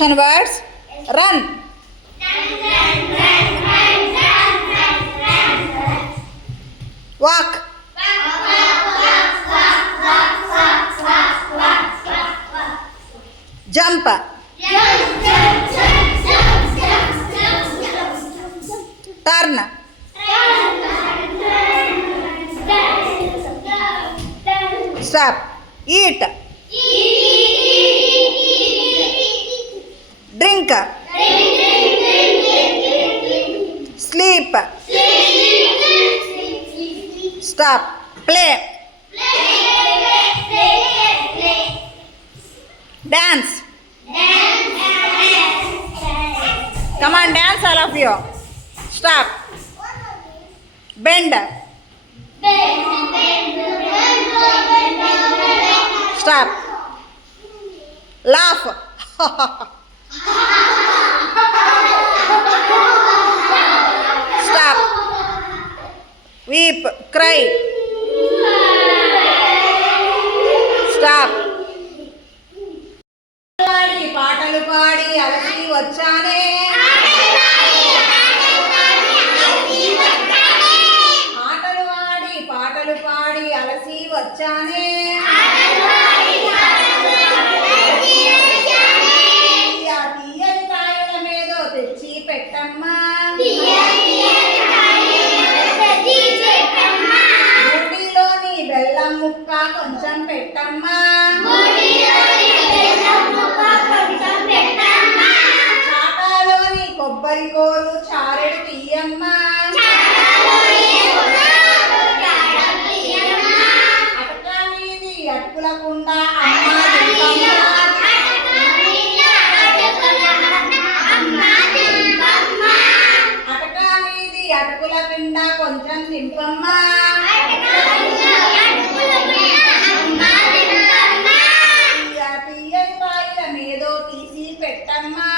words. Run. Walk. Jump. Turn. Stop. Eat. Drink. Sleep. Stop. Play. Dance. Come on, dance all of you. Stop. Bend. Stop. Laugh. Stop. Weep. Cry. Stop. పాటలు పాడి అలసి వచ్చానే, ఆటలు ఆడి పాటలు పాడి అలసి వచ్చానే, తీయని కాయల మీదో తెచ్చి పెట్టమ్మా, గుడిలోని బెల్లం ముక్క కొంచెం పెట్టమ్మా, చాటాలోని కొబ్బరి కోరు చారెడు తీయమ్మా, అటక మీది అటుకుల కుండ అమ్మా దింపమ్మా, అటక మీది అటుకుల పిండ కొంచెం దింపమ్మా, తీయని పాయల మీదో తీసి పెట్టమ్మా.